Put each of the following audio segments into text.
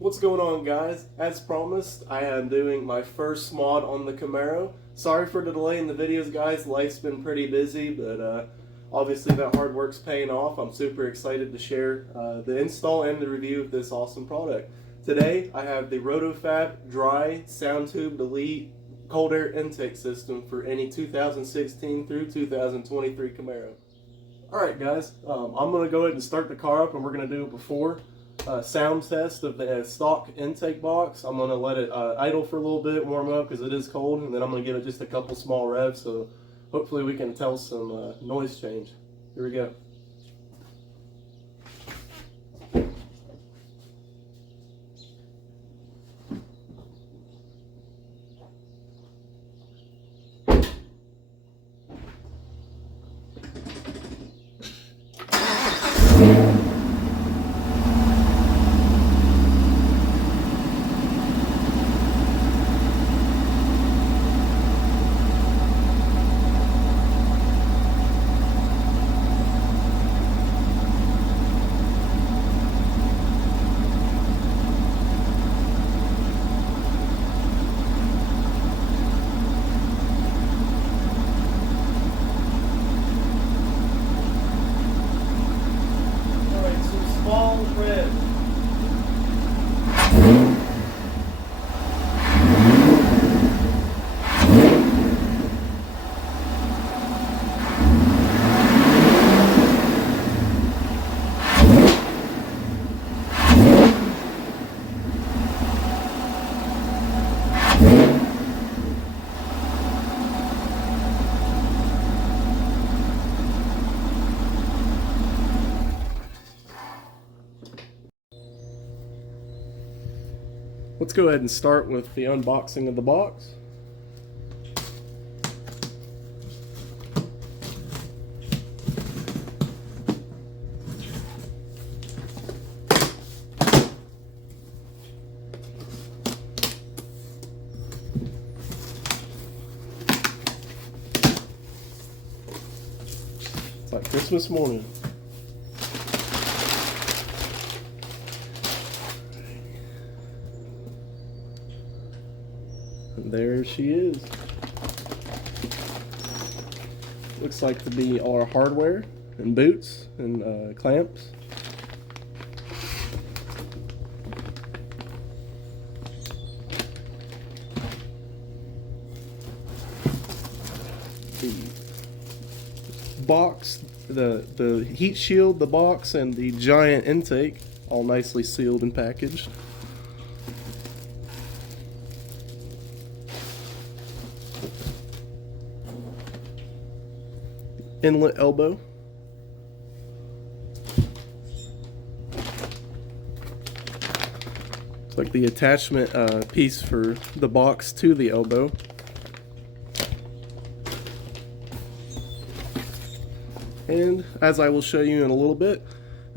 What's going on, guys? As promised, I am doing my first mod on the Camaro. Sorry for the delay in the videos, guys. Life's been pretty busy, but obviously that hard work's paying off. I'm super excited to share the install and the review of this awesome product. Today, I have the Rotofab Dry Sound Tube Delete Cold Air Intake System for any 2016 through 2023 Camaro. Alright, guys, I'm going to go ahead and start the car up, and we're going to do it before sound test of the stock intake box. I'm going to let it idle for a little bit, warm up because it is cold, and then I'm going to give it just a couple small revs, so hopefully we can tell some noise change. Here we go. Small red. Let's go ahead and start with the unboxing of the box. It's like Christmas morning. And there she is. Looks like to be our hardware and boots and clamps. The box, the heat shield, the box, and the giant intake, all nicely sealed and packaged. Inlet elbow. It's like the attachment piece for the box to the elbow. And as I will show you in a little bit,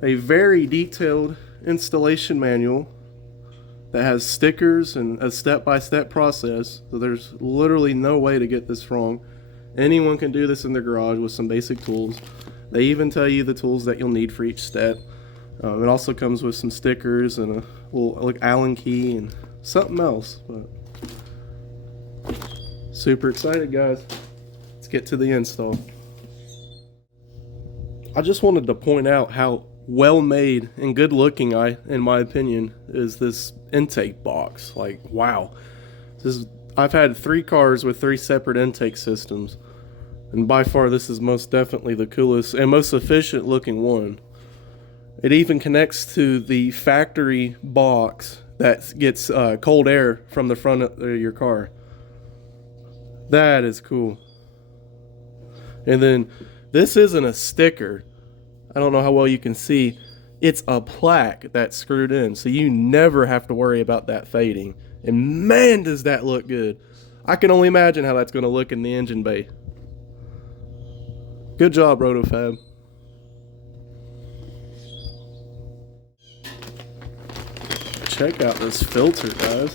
a very detailed installation manual that has stickers and a step-by-step process. So there's literally no way to get this wrong. Anyone can do this in their garage with some basic tools. They even tell you the tools that you'll need for each step. It also comes with some stickers and a little Allen key and something else. But super excited, guys. Let's get to the install. I just wanted to point out how well made and good looking, in my opinion, is this intake box. Like, wow. I've had 3 cars with 3 separate intake systems, and by far this is most definitely the coolest and most efficient looking one. It even connects to the factory box that gets cold air from the front of your car. That is cool. And then this isn't a sticker. I don't know how well you can see. It's a plaque that's screwed in, so you never have to worry about that fading. And man, does that look good. I can only imagine how that's going to look in the engine bay. Good job, Rotofab. Check out this filter, guys.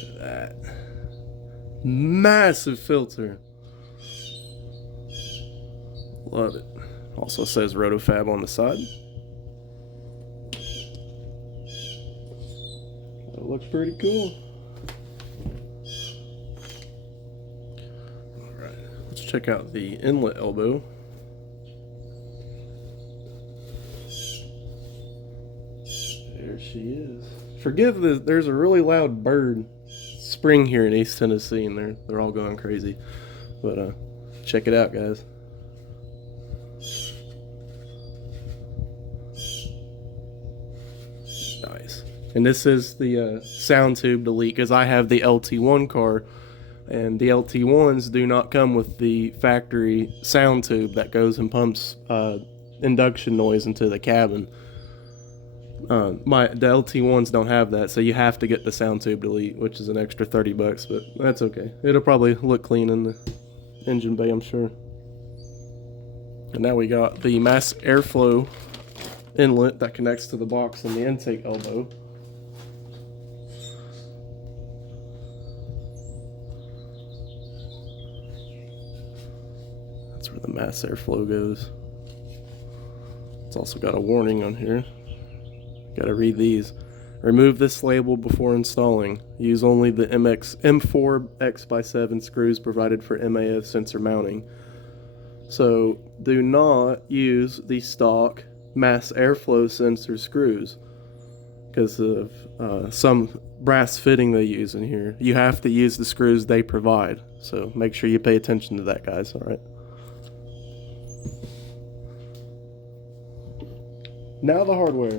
Look at that. Massive filter. Love it. Also says Rotofab on the side. look pretty cool. Alright, let's check out the inlet elbow. There she is. Forgive this, there's a really loud bird spring here in East Tennessee, and they're all going crazy. But check it out, guys. Nice. And this is the sound tube delete, because I have the LT1 car, and the LT1s do not come with the factory sound tube that goes and pumps induction noise into the cabin. The LT1s don't have that, so you have to get the sound tube delete, which is an extra $30, but that's okay. It'll probably look clean in the engine bay, I'm sure. And now we got the mass airflow inlet that connects to the box and the intake elbow. That's where the mass airflow goes. It's also got a warning on here. Gotta read these. Remove this label before installing. Use only the M4 X x7 screws provided for MAF sensor mounting. So do not use the stock mass airflow sensor screws because of some brass fitting they use in here. You have to use the screws they provide. So make sure you pay attention to that, guys. All right. Now the hardware.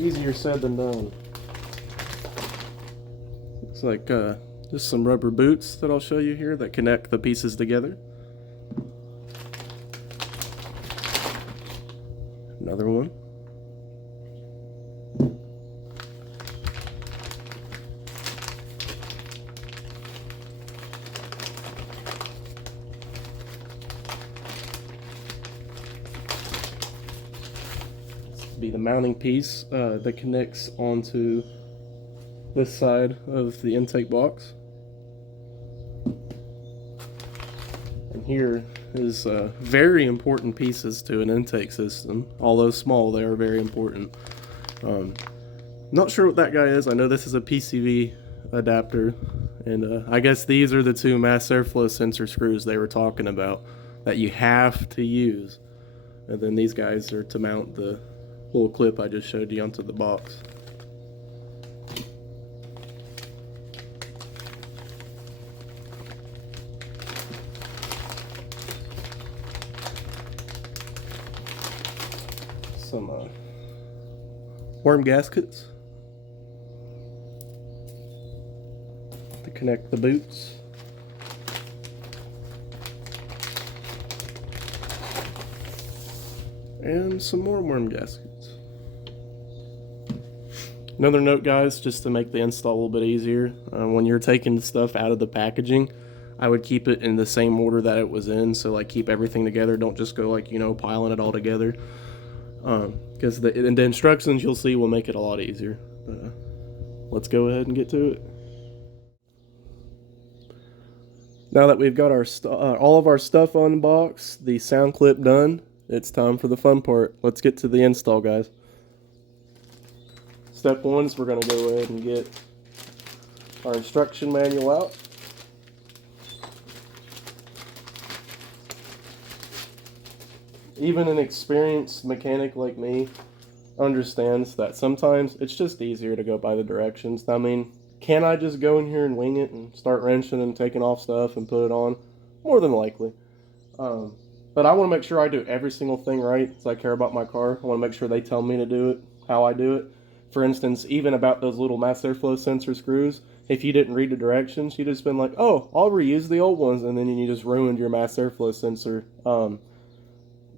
Easier said than done. Looks like just some rubber boots that I'll show you here that connect the pieces together. Another one. Be the mounting piece that connects onto this side of the intake box. And here is very important pieces to an intake system. Although small, they are very important. Not sure what that guy is. I know this is a PCV adapter, and I guess these are the two mass airflow sensor screws they were talking about that you have to use. And then these guys are to mount the little clip I just showed you onto the box. Some worm gaskets to connect the boots. And some more worm gaskets. Another note, guys, just to make the install a little bit easier, when you're taking the stuff out of the packaging, I would keep it in the same order that it was in. So like keep everything together. Don't just go like, you know, piling it all together. Because the instructions you'll see will make it a lot easier. Let's go ahead and get to it. Now that we've got our all of our stuff unboxed, the sound clip done, it's time for the fun part. Let's get to the install, guys. Step one is we're going to go ahead and get our instruction manual out. Even an experienced mechanic like me understands that sometimes it's just easier to go by the directions. I mean, can I just go in here and wing it and start wrenching and taking off stuff and put it on? More than likely. But I want to make sure I do every single thing right, because I care about my car. I want to make sure they tell me to do it, how I do it. For instance, even about those little mass airflow sensor screws, if you didn't read the directions, you'd just been like, oh, I'll reuse the old ones, and then you just ruined your mass airflow sensor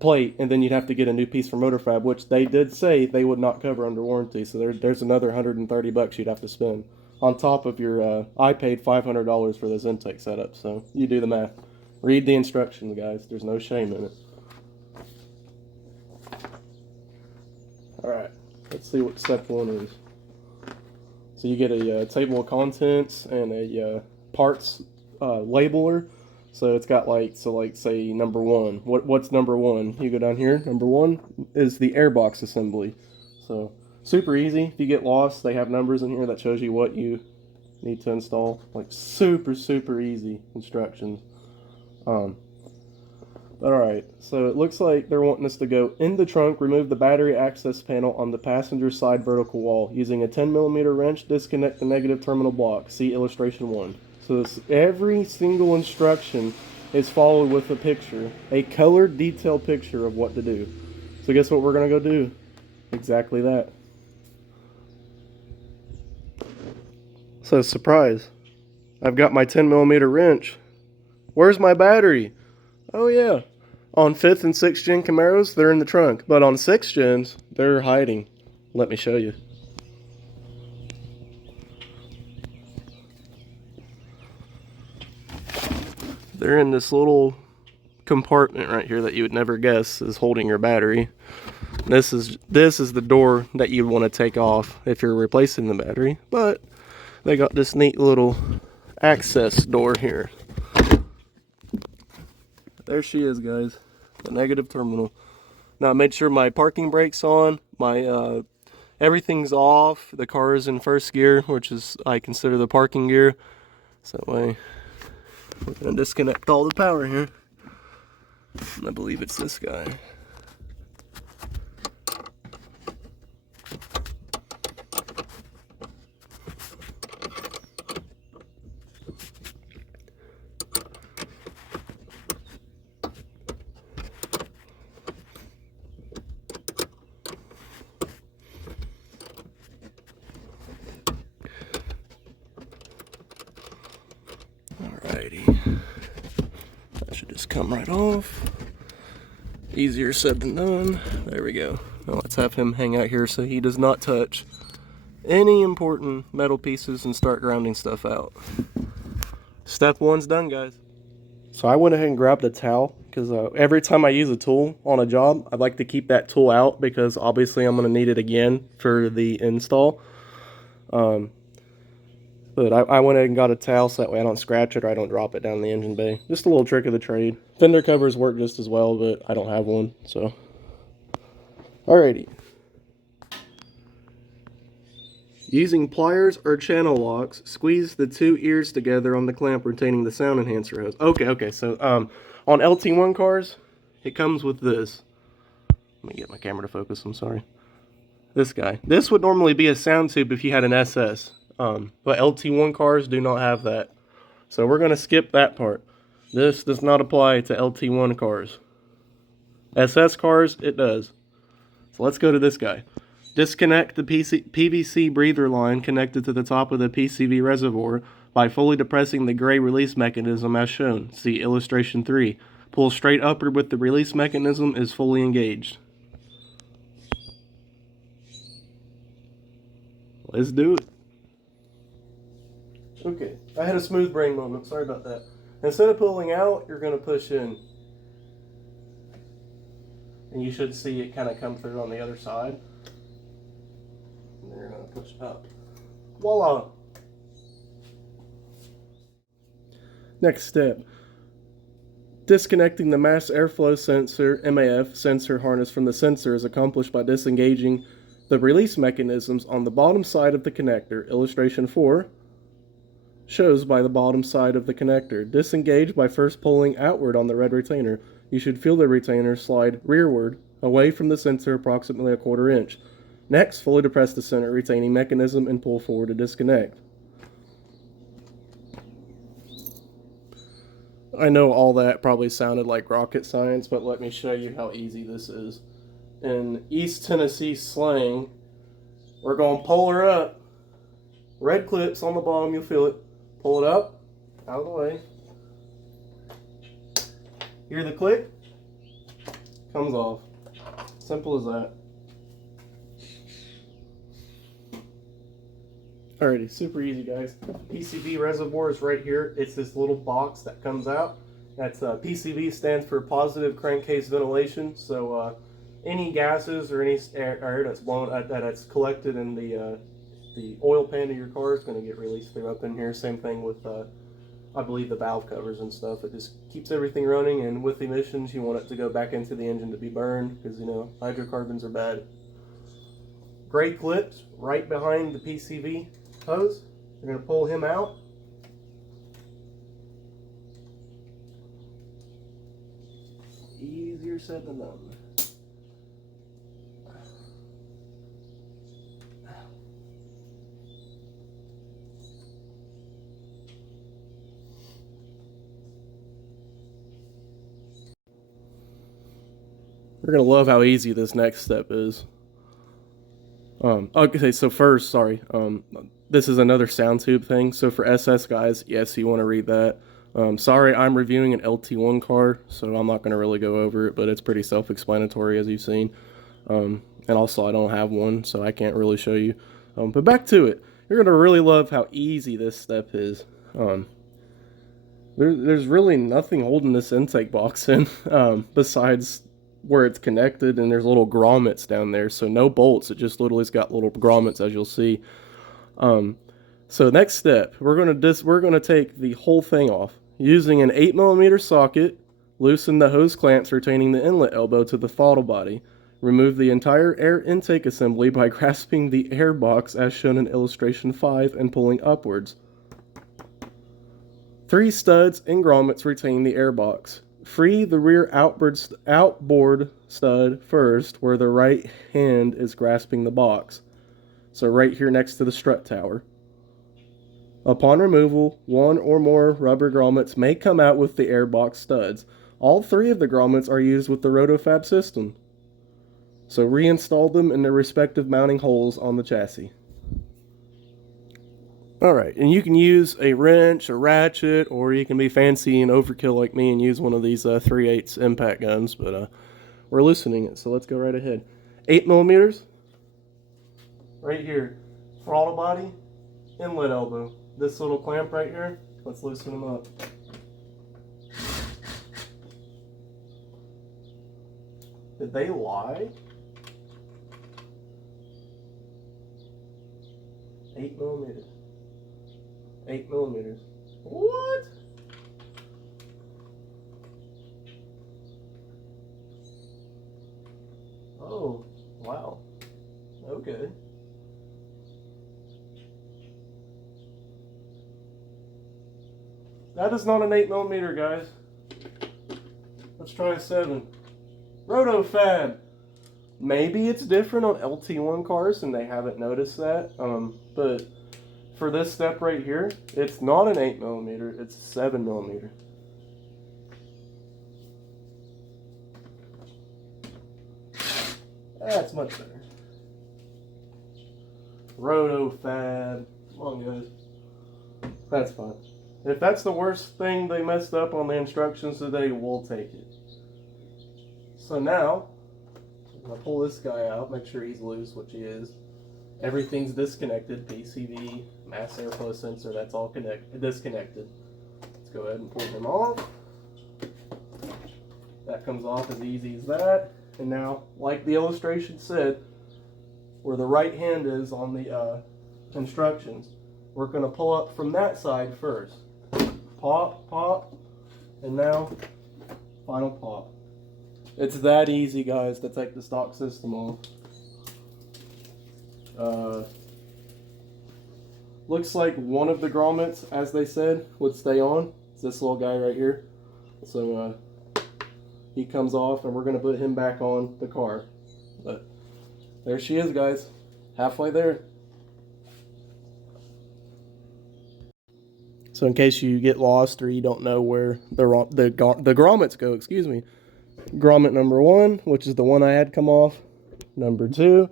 plate, and then you'd have to get a new piece from Rotofab, which they did say they would not cover under warranty, so there's another $130 you'd have to spend. On top of your, I paid $500 for this intake setup, so you do the math. Read the instructions, guys. There's no shame in it. Alright, let's see what step one is. So you get a table of contents and a parts labeler. So it's got like, so like say number one. What's number one? You go down here. Number one is the airbox assembly. So super easy. If you get lost, they have numbers in here that shows you what you need to install. Like super easy instructions. Alright, so it looks like they're wanting us to go in the trunk, remove the battery access panel on the passenger side vertical wall. Using a 10mm wrench, disconnect the negative terminal block. See illustration 1. So every single instruction is followed with a picture, a colored detailed picture of what to do. So guess what we're going to go do? Exactly that. So surprise, I've got my 10mm wrench. Where's my battery? Oh yeah, on 5th and 6th gen Camaros, they're in the trunk. But on 6th gens, they're hiding. Let me show you. They're in this little compartment right here that you would never guess is holding your battery. This is the door that you want to take off if you're replacing the battery. But they got this neat little access door here. There she is, guys, the negative terminal. Now I made sure my parking brake's on, my everything's off. The car is in first gear, which is I consider the parking gear. So that way we're gonna disconnect all the power here. And I believe it's this guy. Alrighty, that should just come right off. Easier said than done. There we go. Now let's have him hang out here so he does not touch any important metal pieces and start grounding stuff out. Step 1's done, guys. So I went ahead and grabbed a towel because every time I use a tool on a job, I like to keep that tool out because obviously I'm going to need it again for the install. But I went ahead and got a towel so that way I don't scratch it or I don't drop it down the engine bay. Just a little trick of the trade. Fender covers work just as well, but I don't have one, so. Alrighty. Using pliers or channel locks, squeeze the two ears together on the clamp retaining the sound enhancer hose. Okay, so on LT1 cars, it comes with this. Let me get my camera to focus, I'm sorry. This guy. This would normally be a sound tube if you had an SS. But LT1 cars do not have that. So we're going to skip that part. This does not apply to LT1 cars. SS cars, it does. So let's go to this guy. Disconnect the PVC breather line connected to the top of the PCV reservoir by fully depressing the gray release mechanism as shown. See illustration 3. Pull straight upward with the release mechanism is fully engaged. Let's do it. Okay, I had a smooth brain moment, sorry about that. Instead of pulling out, you're going to push in. And you should see it kind of come through on the other side. And then you're going to push up. Voila! Next step. Disconnecting the mass airflow sensor, MAF, sensor harness from the sensor is accomplished by disengaging the release mechanisms on the bottom side of the connector. Illustration 4 shows by the bottom side of the connector. Disengage by first pulling outward on the red retainer. You should feel the retainer slide rearward, away from the sensor approximately 1/4 inch. Next, fully depress the center retaining mechanism and pull forward to disconnect. I know all that probably sounded like rocket science, but let me show you how easy this is. In East Tennessee slang, we're going to pull her up. Red clips on the bottom, you'll feel it. Pull it up, out of the way. Hear the click? Comes off. Simple as that. Alrighty, super easy, guys. PCV reservoir is right here. It's this little box that comes out. That's PCV stands for positive crankcase ventilation. So any gases or any air that's blown that's collected in the oil pan of your car is going to get released through up in here. Same thing with I believe the valve covers and stuff. It just keeps everything running, and with emissions, you want it to go back into the engine to be burned, because, you know, hydrocarbons are bad. Gray clips right behind the PCV hose. You're going to pull him out. Easier said than done. You're going to love how easy this next step is. Okay, so first, sorry, this is another sound tube thing. So for SS guys, yes, you want to read that. Sorry, I'm reviewing an LT1 car, so I'm not going to really go over it, but it's pretty self-explanatory as you've seen. And also, I don't have one, so I can't really show you. But back to it. You're going to really love how easy this step is. There's really nothing holding this intake box in besides where it's connected, and there's little grommets down there, so no bolts. It just literally has got little grommets, as you'll see. So next step, we're gonna take the whole thing off using an 8mm socket. Loosen the hose clamps retaining the inlet elbow to the throttle body. Remove the entire air intake assembly by grasping the air box as shown in illustration 5 and pulling upwards. 3 studs and grommets retain the air box. Free the rear outboard stud first, where the right hand is grasping the box. So right here next to the strut tower. Upon removal, 1 or more rubber grommets may come out with the airbox studs. All 3 of the grommets are used with the Rotofab system. So reinstall them in their respective mounting holes on the chassis. Alright, and you can use a wrench, a ratchet, or you can be fancy and overkill like me and use one of these 3/8 impact guns, but we're loosening it, so let's go right ahead. 8mm, right here, throttle body, inlet elbow. This little clamp right here, let's loosen them up. Did they lie? 8mm. 8mm. What? Oh, wow. Okay. That is not an 8mm, guys. Let's try a 7. Rotofab. Maybe it's different on LT1 cars and they haven't noticed that. But for this step right here, it's not an 8mm, it's a 7mm. That's much better. Rotofab. Come on, guys. That's fine. If that's the worst thing they messed up on the instructions today, we'll take it. So now, I'm going to pull this guy out, make sure he's loose, which he is. Everything's disconnected. PCV, mass airflow sensor, that's all disconnected. Let's go ahead and pull him off. That comes off as easy as that. And now, like the illustration said, where the right hand is on the instructions, we're going to pull up from that side first. Pop, pop, and now final pop. It's that easy, guys, to take the stock system off. Looks like one of the grommets, as they said, would stay on. It's this little guy right here. So he comes off, and we're going to put him back on the car. But there she is, guys. Halfway there. So in case you get lost or you don't know where the grommets go, excuse me. Grommet number 1, which is the one I had come off. Number 2,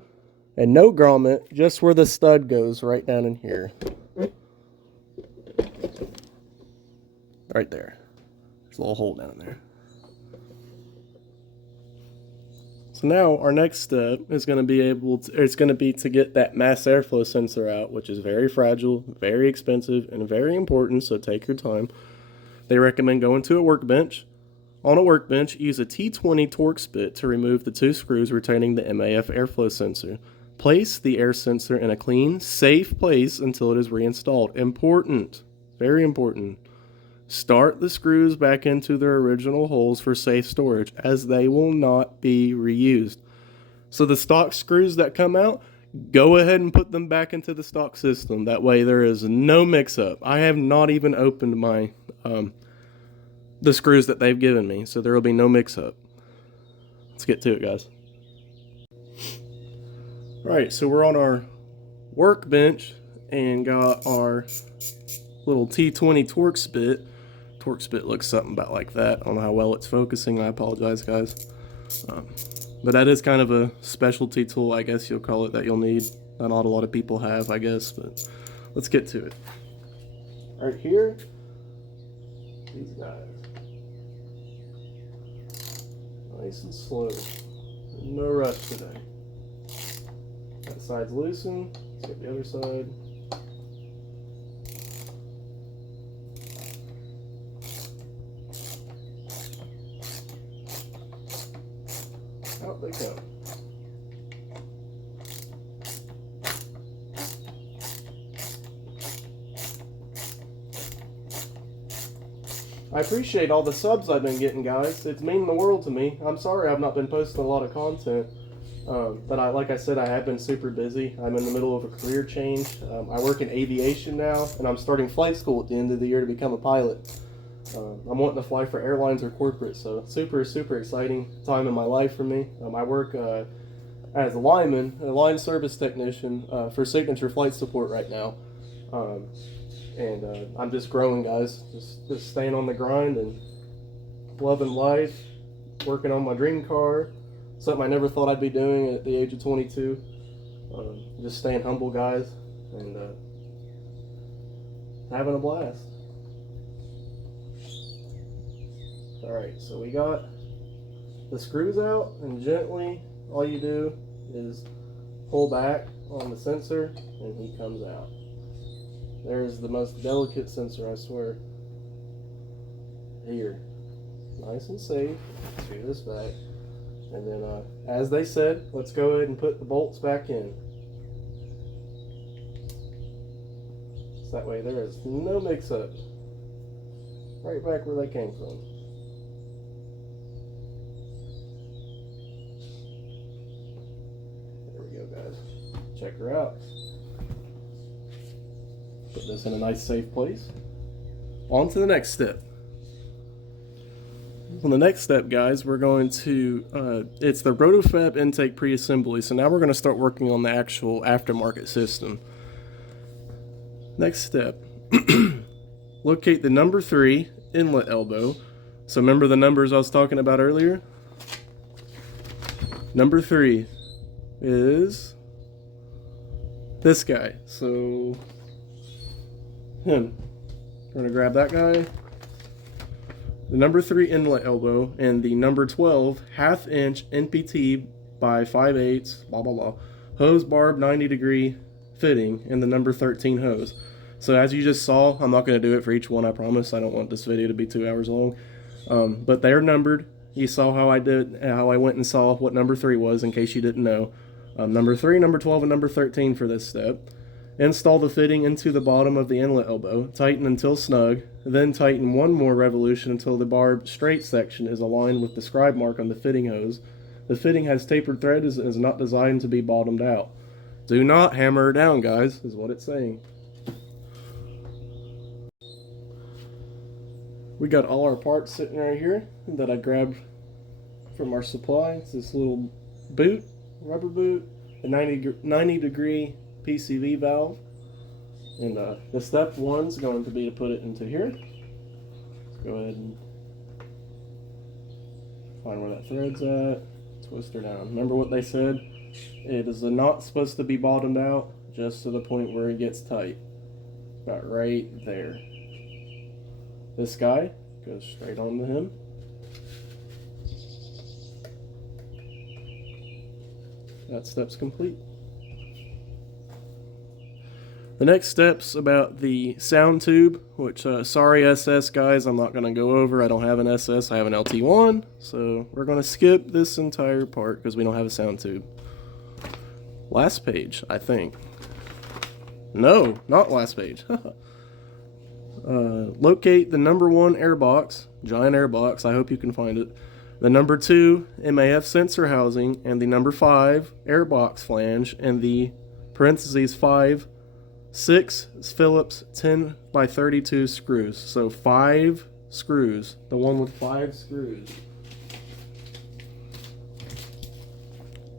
and no grommet, just where the stud goes, right down in here. Right there. There's a little hole down there. So now our next step is going to be to get that mass airflow sensor out, which is very fragile, very expensive, and very important, so take your time. They recommend going to a workbench. On a workbench, use a T20 torque spit to remove the 2 screws retaining the MAF airflow sensor. Place the air sensor in a clean, safe place until it is reinstalled. Important. Very important. Start the screws back into their original holes for safe storage, as they will not be reused. So the stock screws that come out, go ahead and put them back into the stock system. That way there is no mix-up. I have not even opened my the screws that they've given me, so there will be no mix-up. Let's get to it, guys. Alright, so we're on our workbench and got our little T20 Torx bit. Torx bit looks something about like that. I don't know how well it's focusing. I apologize, guys. But that is kind of a specialty tool, I guess you'll call it, that you'll need. Not a lot of people have, I guess, but let's get to it. Right here, these guys. Nice and slow. No rush today. That side's loosened. Let's get the other side. Out they come. I appreciate all the subs I've been getting, guys. It's meaning the world to me. I'm sorry I've not been posting a lot of content. But like I said, I have been super busy. I'm in the middle of a career change. I work in aviation now, and I'm starting flight school at the end of the year to become a pilot. I'm wanting to fly for airlines or corporate, so super exciting time in my life for me. I work as a lineman, a line service technician for Signature Flight Support right now. And I'm just growing, guys. Just staying on the grind and loving life, working on my dream car. Something I never thought I'd be doing at the age of 22. Just staying humble, guys, and having a blast. Alright, so we got the screws out, and gently, all you do is pull back on the sensor, and he comes out. There's the most delicate sensor, I swear. Here. Nice and safe. Screw this back. And then, as they said, let's go ahead and put the bolts back in. So that way there is no mix-up. Right back where they came from. There we go, guys. Check her out. Put this in a nice safe place. On to the next step. On the next step, guys, we're going to, it's the Rotofab intake pre-assembly. So now we're going to start working on the actual aftermarket system. Next step, locate the number 3 inlet elbow. So remember the numbers I was talking about earlier? Number 3 is this guy. So him. We're going to grab that guy. The number 3 inlet elbow and the number 12 1/2-inch NPT by 5/8 blah blah blah hose barb 90-degree fitting and the number 13 hose. So as you just saw, I'm not going to do it for each one, I promise. I don't want this video to be 2 hours long. But they're numbered. You saw how I went and saw what number 3 was, in case you didn't know. Number 3, number 12, and number 13 for this step. Install the fitting into the bottom of the inlet elbow, tighten until snug, then tighten one more revolution until the barb straight section is aligned with the scribe mark on the fitting hose. The fitting has tapered thread and is not designed to be bottomed out. Do not hammer her down, guys, is what it's saying. We got all our parts sitting right here that I grabbed from our supply. It's this little boot, rubber boot, a 90-degree PCV valve, and the step 1's going to be to put it into here. Let's go ahead and find where that thread's at, twist her down. Remember what they said? It is not supposed to be bottomed out, just to the point where it gets tight. About right there. This guy goes straight onto him. That step's complete. The next step's about the sound tube, which, sorry SS guys, I'm not going to go over. I don't have an SS, I have an LT1. So we're going to skip this entire part because we don't have a sound tube. Last page, I think. No, not last page. locate the number 1 airbox, giant airbox, I hope you can find it, the number 2 MAF sensor housing, and the number 5 airbox flange, and the parentheses 6 Phillips 10 by 32 screws. So 5 screws, the one with 5 screws.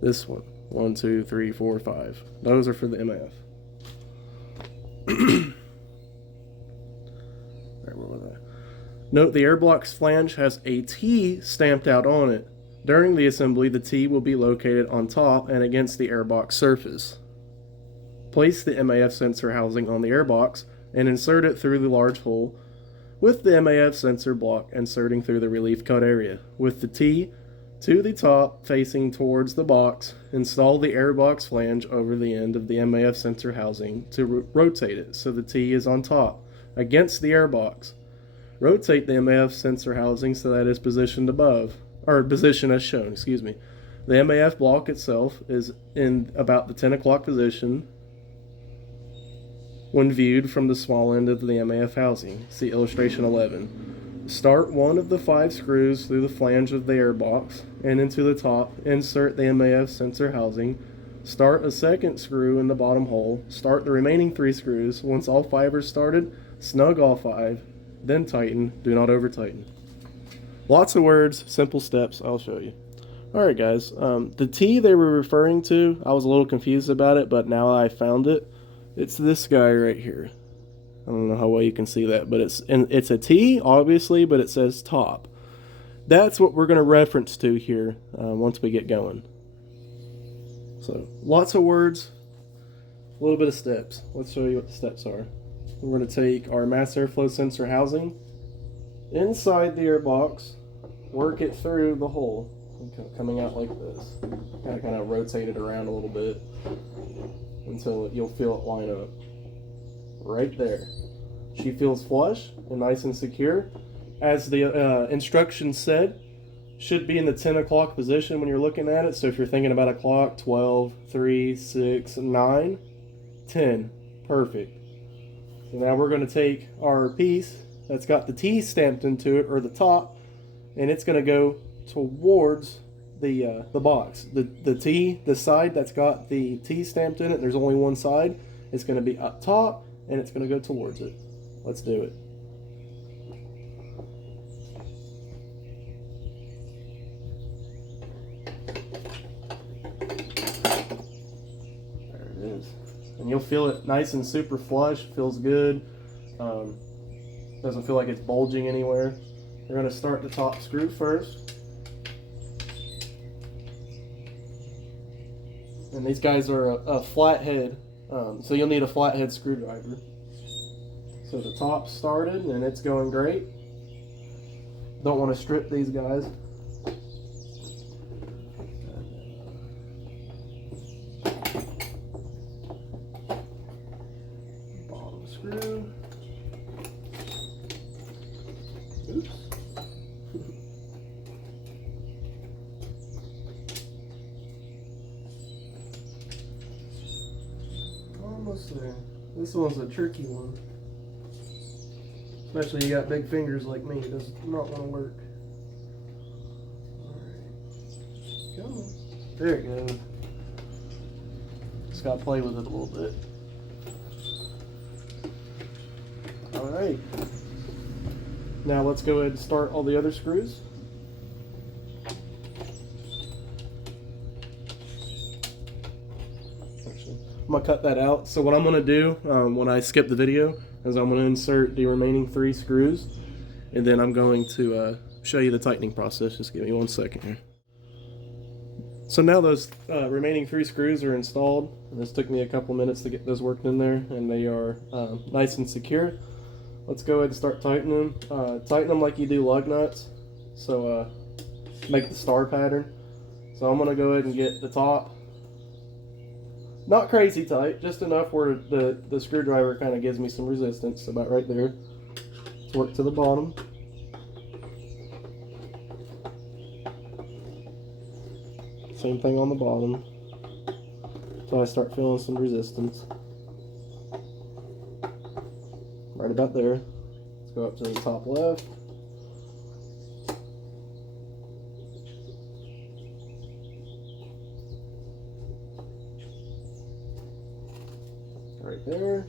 This one, 1, 2, 3, 4, 5. Those are for the MAF. Where was I? Note the airbox flange has a T stamped out on it. During the assembly, the T will be located on top and against the airbox surface. Place the MAF sensor housing on the airbox and insert it through the large hole, with the MAF sensor block inserting through the relief cut area. With the T to the top facing towards the box, install the airbox flange over the end of the MAF sensor housing to rotate it so the T is on top, against the airbox. Rotate the MAF sensor housing so that it is positioned above, or position as shown, excuse me. The MAF block itself is in about the 10 o'clock position when viewed from the small end of the MAF housing. See illustration 11. Start one of the 5 screws through the flange of the airbox and into the top. Insert the MAF sensor housing. Start a second screw in the bottom hole. Start the remaining 3 screws. Once all 5 are started, snug all 5. Then tighten. Do not over tighten. Lots of words, simple steps. I'll show you. Alright guys, the T they were referring to, I was a little confused about it, but now I found it. It's this guy right here. I don't know how well you can see that, but it's a T, obviously, but it says top. That's what we're going to reference to here once we get going. So, lots of words, a little bit of steps. Let's show you what the steps are. We're going to take our mass airflow sensor housing inside the airbox, work it through the hole, coming out like this. Kind of rotate it around a little bit until you'll feel it line up. Right there. She feels flush and nice and secure. As the instructions said, should be in the 10 o'clock position when you're looking at it. So if you're thinking about a clock, 12, 3, 6, 9, 10. Perfect. So now we're going to take our piece that's got the T stamped into it, or the top, and it's going to go towards the box. The T, the side that's got the T stamped in it, there's only one side, it's going to be up top, and it's going to go towards it. Let's do it. There it is. And you'll feel it nice and super flush, feels good. Doesn't feel like it's bulging anywhere. We're going to start the top screw first. And these guys are a flathead, so you'll need a flathead screwdriver. So the top's started and it's going great. Don't want to strip these guys. Bottom screw. Oops. Almost there. This one's a tricky one. Especially you got big fingers like me, it does not want to work. Alright. Come on. There it goes. Just gotta play with it a little bit. Alright. Now let's go ahead and start all the other screws. I'm going to cut that out. So what I'm going to do when I skip the video is I'm going to insert the remaining 3 screws, and then I'm going to show you the tightening process. Just give me 1 second here. So now those remaining 3 screws are installed. And this took me a couple minutes to get those worked in there, and they are nice and secure. Let's go ahead and start tightening them. Tighten them like you do lug nuts. So make the star pattern. So I'm going to go ahead and get the top. Not crazy tight, just enough where the screwdriver kind of gives me some resistance, about right there. Let's work to the bottom. Same thing on the bottom. So I start feeling some resistance. Right about there. go up to the top left. Right there.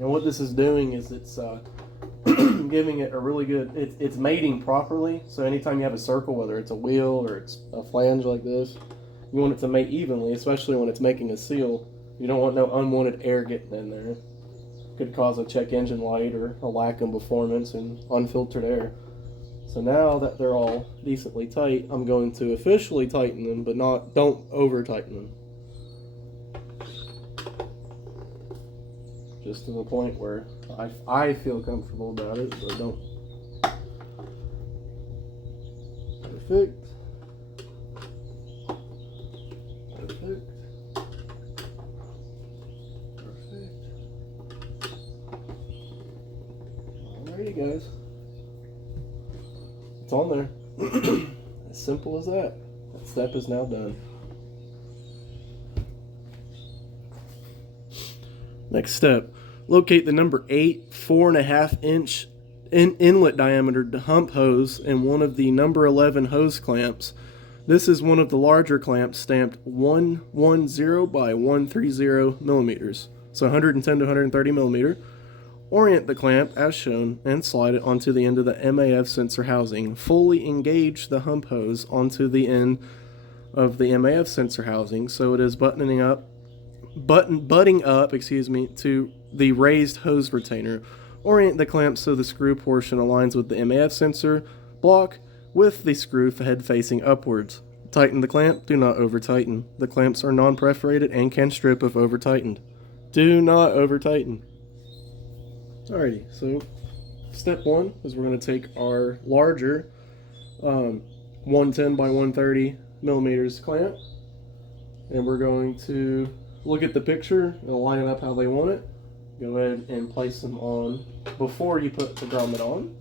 And what this is doing is it's giving it a really good, it's mating properly. So anytime you have a circle, whether it's a wheel or it's a flange like this, you want it to mate evenly, especially when it's making a seal. You don't want no unwanted air getting in there. Could cause a check engine light or a lack of performance and unfiltered air. So now that they're all decently tight, I'm going to officially tighten them, but don't over tighten them. Just to the point where I feel comfortable about it, so don't. Perfect. Perfect. Perfect. Alrighty, guys. It's on there. As simple as that. That step is now done. Next step, locate the number 8 4.5 inch inlet diameter hump hose in one of the number 11 hose clamps. This is one of the larger clamps stamped 110 by 130 millimeters, so 110 to 130 millimeter. Orient the clamp as shown and slide it onto the end of the MAF sensor housing. Fully engage the hump hose onto the end of the MAF sensor housing so it is butting up, to the raised hose retainer. Orient the clamp so the screw portion aligns with the MAF sensor block with the screw head facing upwards. Tighten the clamp, do not over tighten. The clamps are non-perforated and can strip if over tightened. Do not over tighten. Alrighty, so step 1 is we're going to take our larger 110 by 130 millimeters clamp, and we're going to look at the picture and line it up how they want it. Go ahead and place them on before you put the grommet on.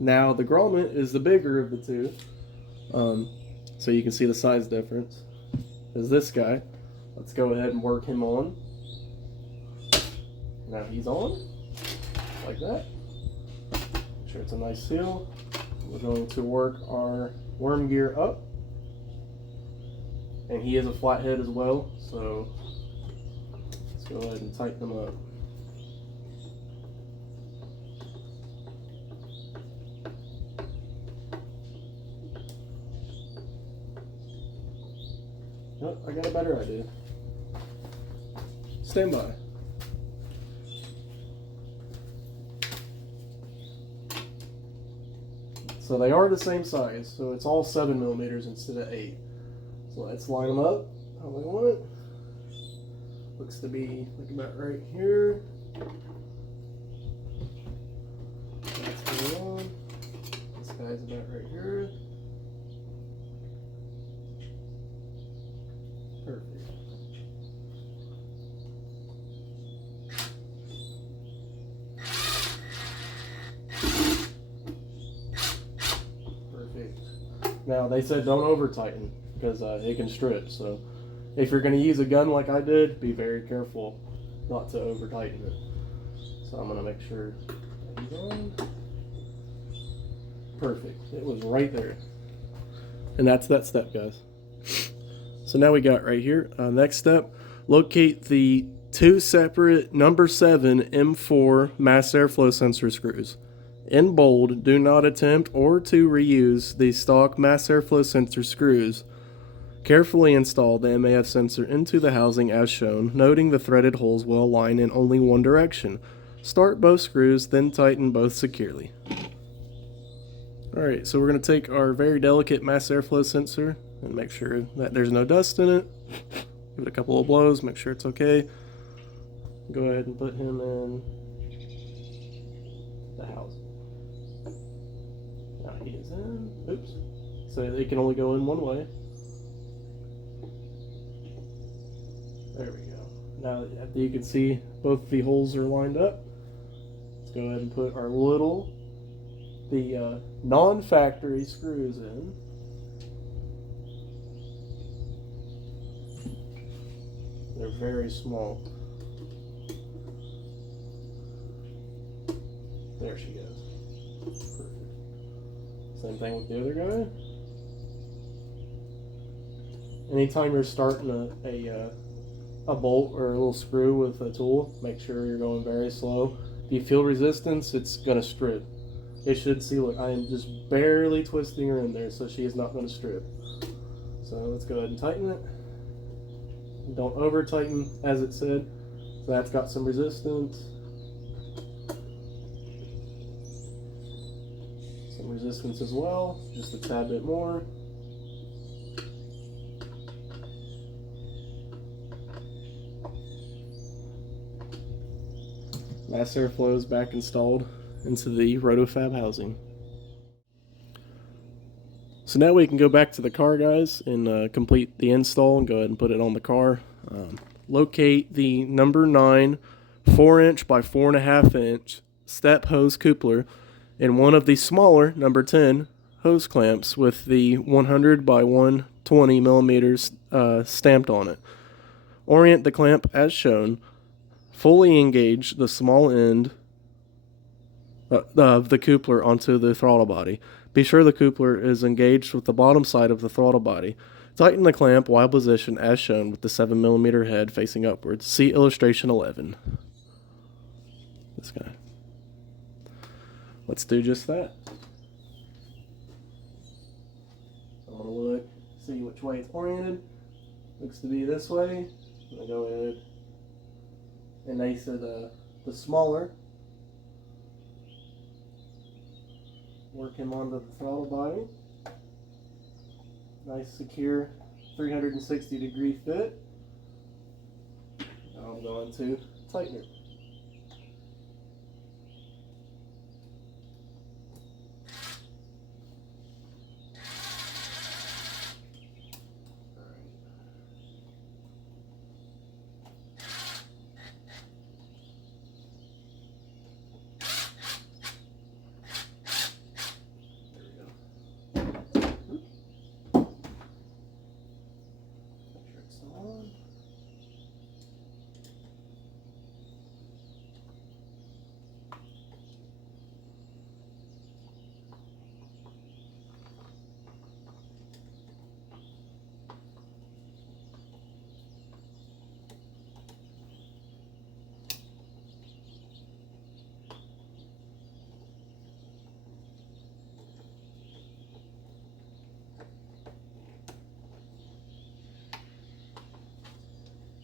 Now the grommet is the bigger of the two, so you can see the size difference. Is this guy. Let's go ahead and work him on. Now he's on, like that. Make sure it's a nice seal. We're going to work our worm gear up. And he is a flathead as well, so let's go ahead and tighten them up. Oh, I got a better idea. Stand by. So they are the same size, so it's all 7 millimeters instead of 8. So let's line them up how they want it. Looks to be like about right here. That's going on. This guy's about right here. Perfect. Perfect. Now they said don't over tighten, because it can strip. So if you're going to use a gun like I did, be very careful not to over tighten it. So I'm going to make sure that he's on. Perfect. It was right there. And that's that step, guys. So now we got right here. Next step, locate the 2 separate number 7 M4 mass airflow sensor screws. In bold, do not attempt or to reuse the stock mass airflow sensor screws. Carefully install the MAF sensor into the housing as shown, noting the threaded holes will align in only one direction. Start both screws, then tighten both securely. Alright, so we're going to take our very delicate mass airflow sensor and make sure that there's no dust in it. Give it a couple of blows, make sure it's okay. Go ahead and put him in the housing. Now he is in. Oops. So it can only go in one way. There we go. Now that you can see both the holes are lined up, let's go ahead and put our the non-factory screws in. They're very small. There she goes. Perfect. Same thing with the other guy. Anytime you're starting a bolt or a little screw with a tool, make sure you're going very slow. If you feel resistance, it's gonna strip. It should see, look, I am just barely twisting her in there, so she is not gonna strip. So let's go ahead and tighten it. Don't over tighten, as it said. So that's got some resistance. Some resistance as well, just a tad bit more. Mass airflow is back installed into the Rotofab housing. So now we can go back to the car, guys, and complete the install and go ahead and put it on the car. Locate the number 9 4-inch by 4.5-inch step hose coupler in one of the smaller number 10 hose clamps with the 100 by 120 millimeters stamped on it. Orient the clamp as shown. Fully engage the small end of the coupler onto the throttle body. Be sure the coupler is engaged with the bottom side of the throttle body. Tighten the clamp while positioned as shown with the 7mm head facing upwards. See illustration 11. This guy. Let's do just that. I'm going to look, see which way it's oriented. Looks to be this way. I'm going to go ahead and nice the smaller. Work him onto the throttle body. Nice secure 360-degree fit. Now I'm going to tighten it.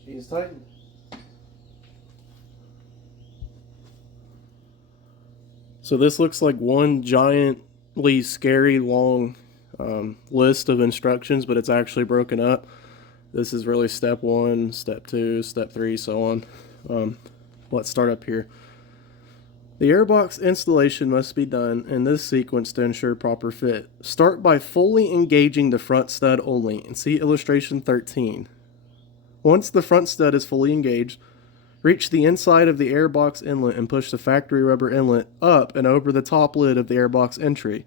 She's tightened. So this looks like one giantly scary long list of instructions, but it's actually broken up. This is really step 1, step 2, step 3, so on. Let's start up here. The airbox installation must be done in this sequence to ensure proper fit. Start by fully engaging the front stud only, and see illustration 13. Once the front stud is fully engaged, reach the inside of the airbox inlet and push the factory rubber inlet up and over the top lid of the airbox entry.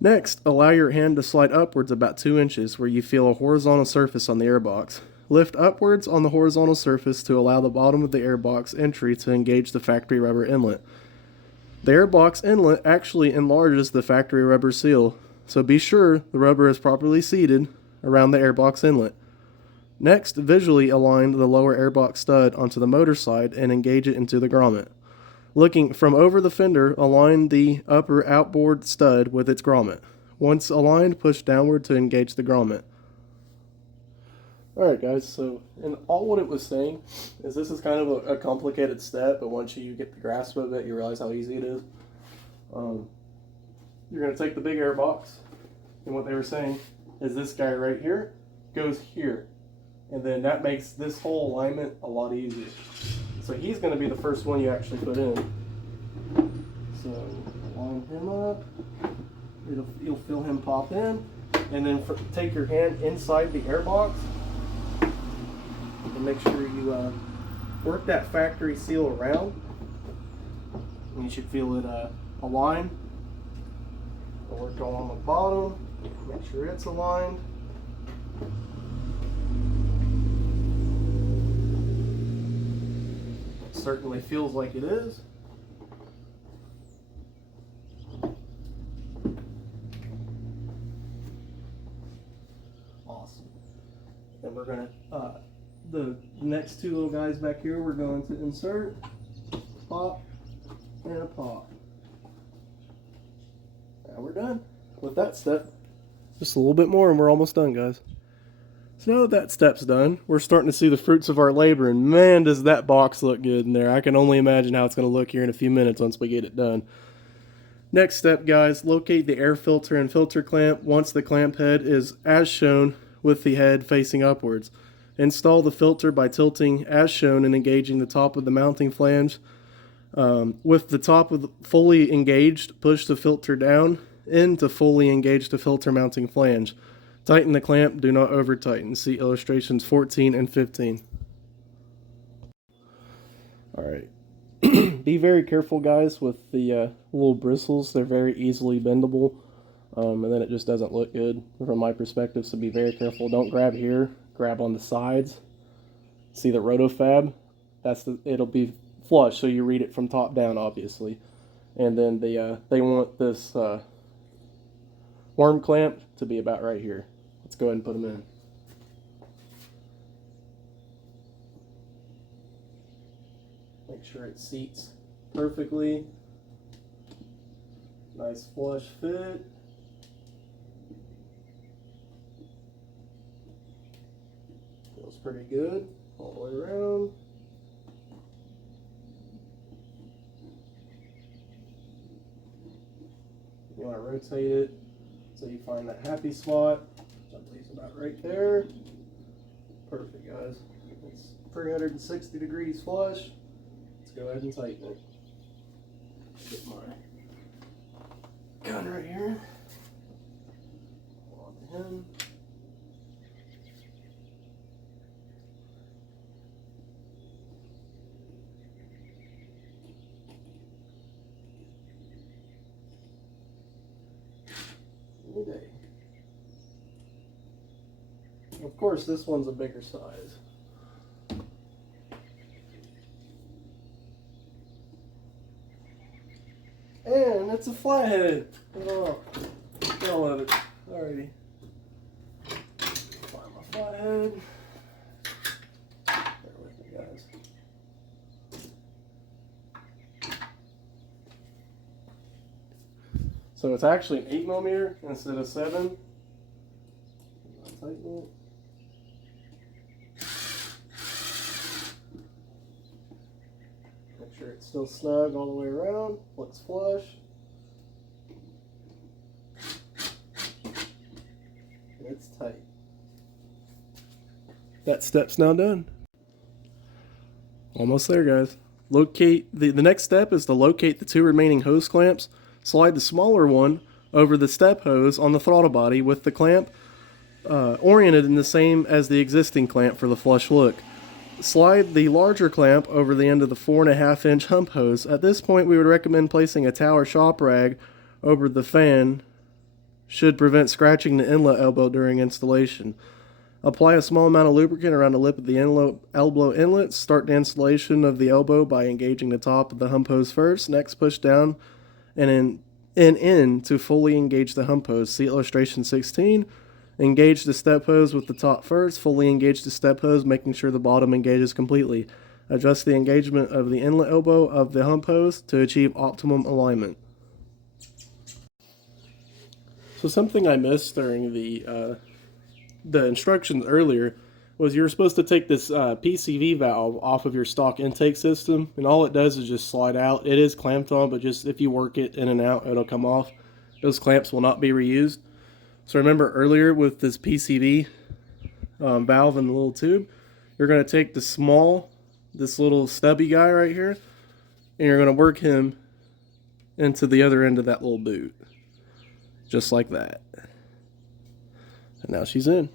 Next, allow your hand to slide upwards about 2 inches where you feel a horizontal surface on the airbox. Lift upwards on the horizontal surface to allow the bottom of the airbox entry to engage the factory rubber inlet. The airbox inlet actually enlarges the factory rubber seal, so be sure the rubber is properly seated around the airbox inlet. Next, visually align the lower airbox stud onto the motor side and engage it into the grommet. Looking from over the fender, align the upper outboard stud with its grommet. Once aligned, push downward to engage the grommet. Alright guys, so and all what it was saying is this is kind of a complicated step, but once you get the grasp of it, you realize how easy it is. You're going to take the big airbox, and what they were saying is this guy right here goes here. And then that makes this whole alignment a lot easier. So he's going to be the first one you actually put in. So line him up. You'll feel him pop in. And then take your hand inside the airbox and make sure you work that factory seal around. And you should feel it align. Work on the bottom. Make sure it's aligned. certainly feels like it is. Awesome. And we're gonna, the next two little guys back here, we're going to insert, pop, and a pop. Now we're done with that step. Just a little bit more and we're almost done, guys. So now that step's done, we're starting to see the fruits of our labor, and man, does that box look good in there. I can only imagine how it's going to look here in a few minutes once we get it done. Next step, guys, locate the air filter and filter clamp once the clamp head is as shown with the head facing upwards. Install the filter by tilting as shown and engaging the top of the mounting flange. With the top fully engaged, push the filter down in to fully engage the filter mounting flange. Tighten the clamp, do not over tighten. See illustrations 14 and 15. Alright. Be very careful, guys, with the little bristles. They're very easily bendable. And then it just doesn't look good from my perspective, so be very careful. Don't grab here. Grab on the sides. See the Rotofab? It'll be flush, so you read it from top down, obviously. And then they want this worm clamp to be about right here. Let's go ahead and put them in. Make sure it seats perfectly. Nice flush fit. Feels pretty good all the way around. You want to rotate it so you find that happy spot. Which I believe is about right there. Perfect, guys. It's 360 degrees flush. Let's go ahead and tighten it. Get my gun right here. Hold on to him. Day. Of course, this one's a bigger size. And it's a flathead. Oh, I love it. Alrighty. Find my flathead. Bear with me, guys. So it's actually an 8mm instead of 7. Tighten it. Make sure it's still snug all the way around. Looks flush. And it's tight. That step's now done. Almost there, guys. Locate the next step is to locate the 2 remaining hose clamps. Slide the smaller one over the step hose on the throttle body with the clamp oriented in the same as the existing clamp for the flush look. Slide the larger clamp over the end of the 4.5-inch hump hose. At this point, we would recommend placing a towel or shop rag over the fan. Should prevent scratching the inlet elbow during installation. Apply a small amount of lubricant around the lip of the elbow inlet. Start the installation of the elbow by engaging the top of the hump hose first. Next, push down and in to fully engage the hump hose. See illustration 16. Engage the step hose with the top first. Fully engage the step hose, making sure the bottom engages completely. Adjust the engagement of the inlet elbow of the hump hose to achieve optimum alignment. So something I missed during the instructions earlier was you're supposed to take this PCV valve off of your stock intake system, and all it does is just slide out. It is clamped on, but just if you work it in and out, it'll come off. Those clamps will not be reused. So remember earlier with this PCV valve and the little tube, you're going to take this little stubby guy right here, and you're going to work him into the other end of that little boot. Just like that. And now she's in.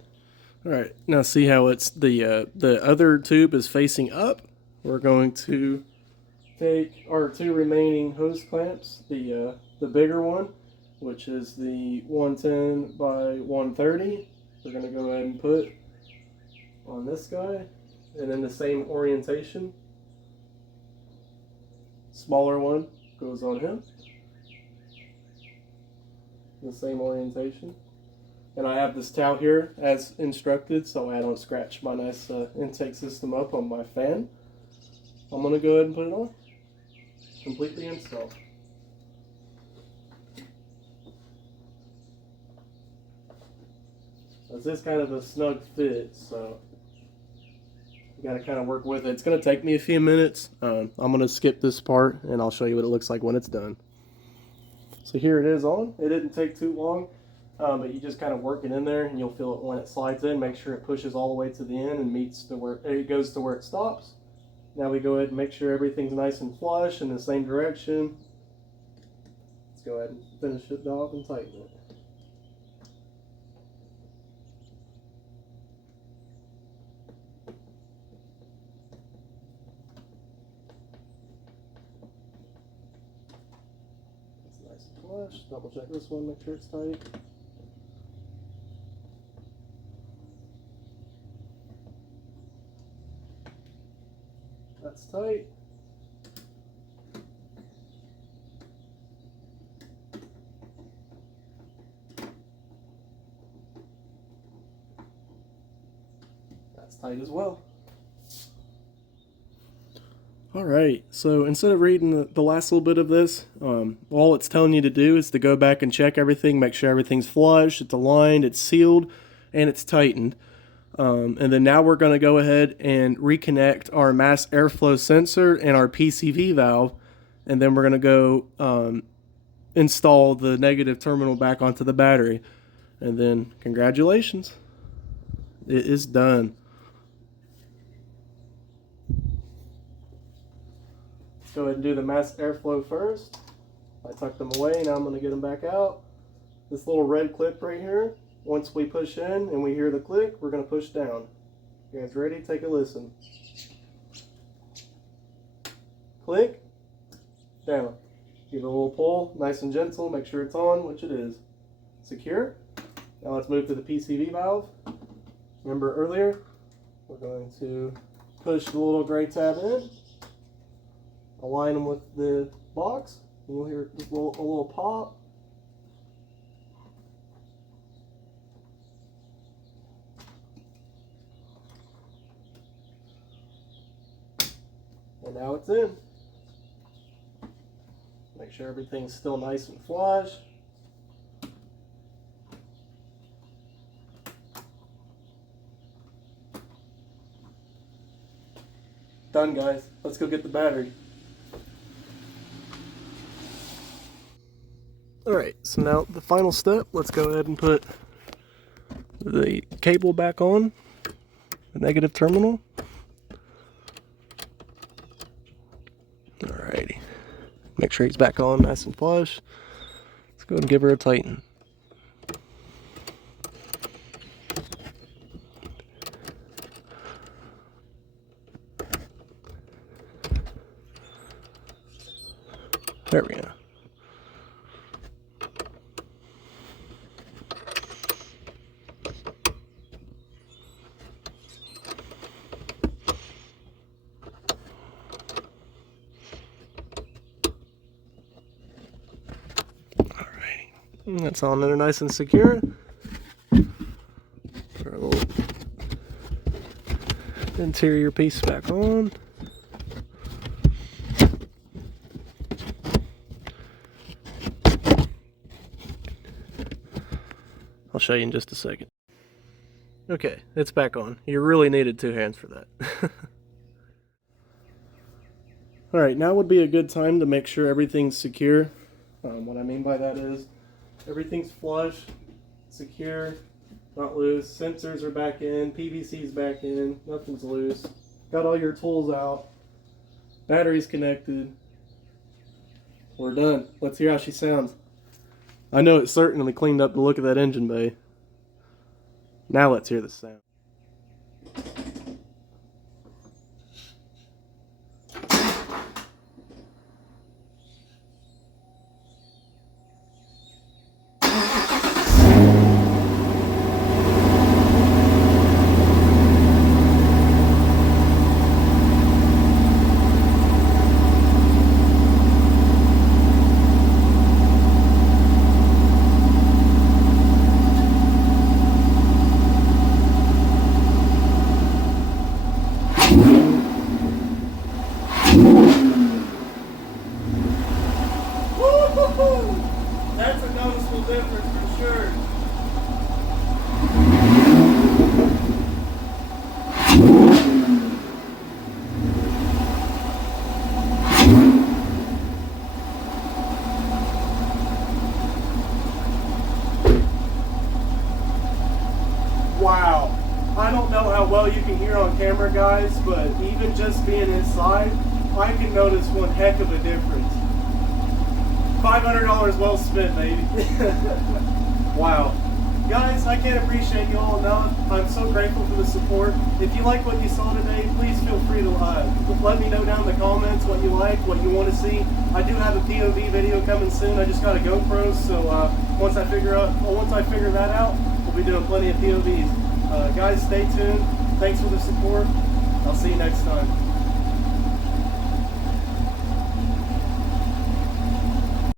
Alright, now see how it's the other tube is facing up. We're going to take our 2 remaining hose clamps, the bigger one, which is the 110 by 130. We're going to go ahead and put on this guy, and in the same orientation smaller one goes on him. The same orientation. And I have this towel here as instructed, so I don't scratch my nice intake system up on my fan. I'm going to go ahead and put it on. Completely installed. This is kind of a snug fit, so you got to kind of work with it. It's going to take me a few minutes. I'm going to skip this part and I'll show you what it looks like when it's done. So here it is on. It didn't take too long, but you just kind of work it in there and you'll feel it when it slides in. Make sure it pushes all the way to the end and meets to where it goes to where it stops. Now we go ahead and make sure everything's nice and flush in the same direction. Let's go ahead and finish it off and tighten it. It's nice and flush. Double check this one, make sure it's tight. That's tight. That's tight as well. Alright, so instead of reading the last little bit of this, all it's telling you to do is to go back and check everything, make sure everything's flush, it's aligned, it's sealed, and it's tightened. And then now we're going to go ahead and reconnect our mass airflow sensor and our PCV valve, and then we're going to go install the negative terminal back onto the battery. And then congratulations, it is done. Let's go ahead and do the mass airflow first. I tucked them away, now I'm going to get them back out. This little red clip right here, once we push in and we hear the click, we're going to push down. You guys ready? Take a listen. Click, down. Give it a little pull, nice and gentle, make sure it's on, which it is. Secure. Now let's move to the PCV valve. Remember earlier, we're going to push the little gray tab in, align them with the box, and you'll hear a little pop. And now it's in. Make sure everything's still nice and flush. Done, guys. Let's go get the battery. Alright, so now the final step, let's go ahead and put the cable back on, the negative terminal. Alrighty. Make sure he's back on nice and flush. Let's go ahead and give her a tighten. There we go. That's on there nice and secure. Put our little interior piece back on. I'll show you in just a second. Okay, it's back on. You really needed 2 hands for that. Alright, now would be a good time to make sure everything's secure. What I mean by that is everything's flush, secure, not loose. Sensors are back in, PVC's back in, nothing's loose. Got all your tools out. Battery's connected. We're done. Let's hear how she sounds. I know it certainly cleaned up the look of that engine bay. Now let's hear the sound. Wow. I don't know how well you can hear on camera, guys, but even just being inside, I can notice one heck of a difference. $500 well spent, baby. Wow. Guys, I can't appreciate you all enough. I'm so grateful for the support. If you like what you saw today, please feel free to let me know down in the comments what you like, what you want to see. I do have a POV video coming soon. I just got a GoPro, so once I figure that out, we'll be doing plenty of POVs. Guys, stay tuned. Thanks for the support. I'll see you next time.